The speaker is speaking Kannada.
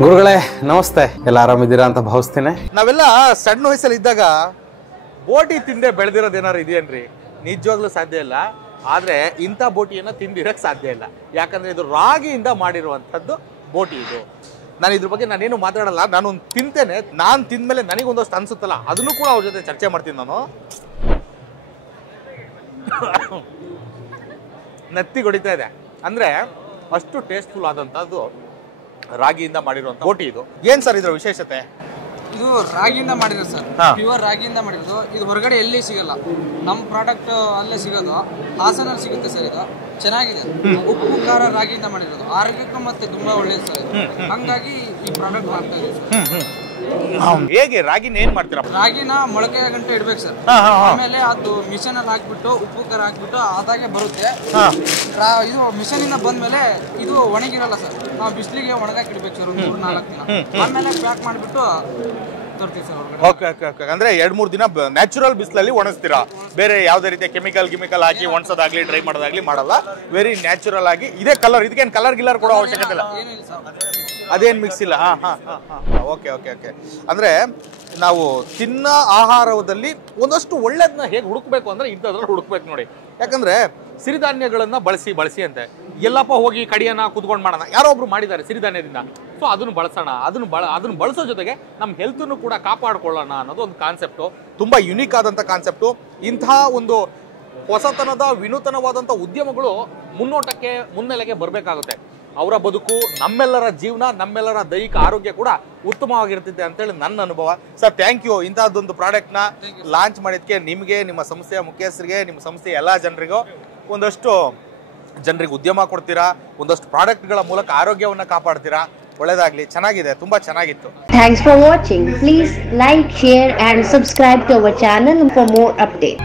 ಗುರುಗಳೇ ನಮಸ್ತೆ, ಎಲ್ಲ ಆರಾಮಿದ್ದೀರಾ ಅಂತ ಭಾವಿಸ್ತೀನಿ. ನಾವೆಲ್ಲ ಸಣ್ಣ ವಯಸ್ಸಲ್ಲಿ ಇದ್ದಾಗ ಬೋಟಿ ತಿಂದೆ ಬೆಳೆದಿರೋದೇನಾರು ಇದೆಯೇನ್ರಿ? ನಿಜವಾಗ್ಲೂ ಸಾಧ್ಯ ಇಲ್ಲ. ಆದ್ರೆ ಇಂಥ ಬೋಟಿಯನ್ನ ತಿಂದಿರಕ್ ಸಾಧ್ಯ ಇಲ್ಲ. ಯಾಕಂದ್ರೆ ಇದು ರಾಗಿಯಿಂದ ಮಾಡಿರುವಂತದ್ದು ಬೋಟಿ. ಇದು ನಾನು ಇದ್ರ ಬಗ್ಗೆ ನಾನೇನು ಮಾತಾಡಲ್ಲ. ನಾನು ತಿಂತೇನೆ. ನಾನು ತಿಂದ್ಮೇಲೆ ನನಗೊಂದಷ್ಟು ಅನ್ಸುತ್ತಲ್ಲ, ಅದನ್ನು ಕೂಡ ಅವ್ರ ಜೊತೆ ಚರ್ಚೆ ಮಾಡ್ತೀನಿ. ನಾನು ನತ್ತಿ ಹೊಡಿತಾ ಇದೆ ಅಂದ್ರೆ ಅಷ್ಟು ಟೇಸ್ಟ್ಫುಲ್ ಆದಂತದ್ದು ರಾಗಿಯಿಂದ ಮಾಡಿರುವಂತ ಬೋಟಿ. ಇದು ಏನ್ ಸರ್ ಇದ್ರ ವಿಶೇಷತೆ? ಇದು ರಾಗಿಯಿಂದ ಮಾಡಿರೋದು ಸರ್, ಪ್ಯೂರ್ ರಾಗಿಯಿಂದ ಮಾಡಿರೋದು. ಇದು ಹೊರಗಡೆ ಎಲ್ಲಿ ಸಿಗಲ್ಲ, ನಮ್ಮ ಪ್ರಾಡಕ್ಟ್ ಅಲ್ಲೇ ಸಿಗೋದು, ಹಾಸನಲ್ಲಿ ಸಿಗುತ್ತೆ ಸರ್. ಇದು ಚೆನ್ನಾಗಿದೆ, ಉಪ್ಪು ಖಾರ ರಾಗಿಯಿಂದ ಮಾಡಿರೋದು, ಆರೋಗ್ಯಕ್ಕೂ ಮತ್ತೆ ತುಂಬಾ ಒಳ್ಳೇದು ಸರ್ ಇದು. ಹಂಗಾಗಿ ಈ ಪ್ರಾಡಕ್ಟ್ ಮಾಡ್ತಾ ಇದೀವಿ ಸರ್. ಹೇಗೆ ರಾಗಿನ ಏನ್ ಮಾಡ್ತೀರಾ? ರಾಗಿನ ಮೊಳಕೆ ಗಂಟೆ ಇಡ್ಬೇಕು ಸರ್. ಆಮೇಲೆ ಅದು ಮಿಷನ್ ಅಲ್ಲಿ ಹಾಕ್ಬಿಟ್ಟು ಉಪ್ಪು ಖಾರ ಹಾಕ್ಬಿಟ್ಟು ಅದಾಗೆ ಬರುತ್ತೆ. ಇದು ಮಿಷನ್ ಇಂದ ಬಂದ್ಮೇಲೆ ಇದು ಒಣಗಿರಲ್ಲ ಸರ್. ನಾವು ಬಿಸಿಲಿಗೆ ಒಣಗಾಕಿ ಇಡ್ಬೇಕು ಸರ್, 3-4 ದಿನ. ಆಮೇಲೆ ಪ್ಯಾಕ್ ಮಾಡ್ಬಿಟ್ಟು ತರ್ತೀವಿ ಸರ್ ಹೊರಗಡೆ. ಓಕೆ. ಅಂದ್ರೆ 2-3 ದಿನ ನ್ಯಾಚುರಲ್ ಬಿಸಿಲಲ್ಲಿ ಒಣಗಿಸ್ತೀರಾ? ಬೇರೆ ಯಾವ್ದೇ ರೀತಿಯ ಕೆಮಿಕಲ್ ಹಾಕಿ ಒಣಸೋದಾಗ್ಲಿ ಡ್ರೈ ಮಾಡೋದಾಗ್ಲಿ ಮಾಡಲ್ಲ. ವೆರಿ ನ್ಯಾಚುರಲ್ ಆಗಿ ಇದೇ ಕಲರ್. ಇದಕ್ಕೇನು ಕಲರ್ ಕೊಡೋ ಅವಶ್ಯಕತೆ ಇಲ್ಲ, ಏನಿಲ್ಲ ಸರ್, ಅದೇನು ಮಿಕ್ಸ್ ಇಲ್ಲ. ಓಕೆ. ಅಂದ್ರೆ ನಾವು ತಿನ್ನ ಆಹಾರದಲ್ಲಿ ಒಂದಷ್ಟು ಒಳ್ಳೇದನ್ನ ಹೇಗೆ ಹುಡುಕ್ಬೇಕು ಅಂದ್ರೆ ಇಂಥದ್ರಲ್ಲಿ ಹುಡುಕ್ಬೇಕು ನೋಡಿ. ಯಾಕಂದ್ರೆ ಸಿರಿಧಾನ್ಯಗಳನ್ನ ಬಳಸಿ ಅಂತೆ. ಎಲ್ಲಪ್ಪ ಹೋಗಿ ಕಡಿಯನ್ನ ಕುತ್ಕೊಂಡು ಮಾಡೋಣ, ಯಾರೋ ಒಬ್ರು ಮಾಡಿದ್ದಾರೆ ಸಿರಿಧಾನ್ಯದಿಂದ. ಸೊ ಅದನ್ನು ಬಳಸೋಣ, ಅದನ್ನು ಬಳಸೋ ಜೊತೆಗೆ ನಮ್ಮ ಹೆಲ್ತನ್ನು ಕೂಡ ಕಾಪಾಡ್ಕೊಳ್ಳೋಣ ಅನ್ನೋದು ಒಂದು ಕಾನ್ಸೆಪ್ಟು. ತುಂಬಾ ಯುನೀಕ್ ಆದಂಥ ಕಾನ್ಸೆಪ್ಟು. ಇಂತಹ ಒಂದು ಹೊಸತನದ ವಿನೂತನವಾದಂಥ ಉದ್ಯಮಗಳು ಮುನ್ನೆಲೆಗೆ ಬರಬೇಕಾಗುತ್ತೆ. ಅವರ ಬದುಕು, ನಮ್ಮೆಲ್ಲರ ಜೀವನ, ನಮ್ಮೆಲ್ಲರ ದೈಹಿಕ ಆರೋಗ್ಯ ಕೂಡ ಉತ್ತಮವಾಗಿರ್ತಿದೆ ಅಂತೇಳಿ ನನ್ನ ಅನುಭವ. Sir thank you. ಇಂತಹದ್ದೊಂದು ಪ್ರಾಡಕ್ಟ್ನ ಲಾಂಚ್ ಮಾಡಿದ್ಕೆ ನಿಮಗೆ, ನಿಮ್ಮ ಸಂಸ್ಥೆಯ ಮುಖ್ಯಸ್ಥರಿಗೆ, ನಿಮ್ಮ ಸಂಸ್ಥೆಯ ಎಲ್ಲ ಜನರಿಗೂ ಒಂದಷ್ಟು ಜನರಿಗೆ ಉದ್ಯಮ ಕೊಡ್ತೀರಾ, ಒಂದಷ್ಟು ಪ್ರಾಡಕ್ಟ್ಗಳ ಮೂಲಕ ಆರೋಗ್ಯವನ್ನು ಕಾಪಾಡ್ತೀರಾ. ಒಳ್ಳೇದಾಗ್ಲಿ, ಚೆನ್ನಾಗಿದೆ, ತುಂಬಾ ಚೆನ್ನಾಗಿತ್ತು. Thanks for watching. Please like, share and subscribe to our channel for more updates.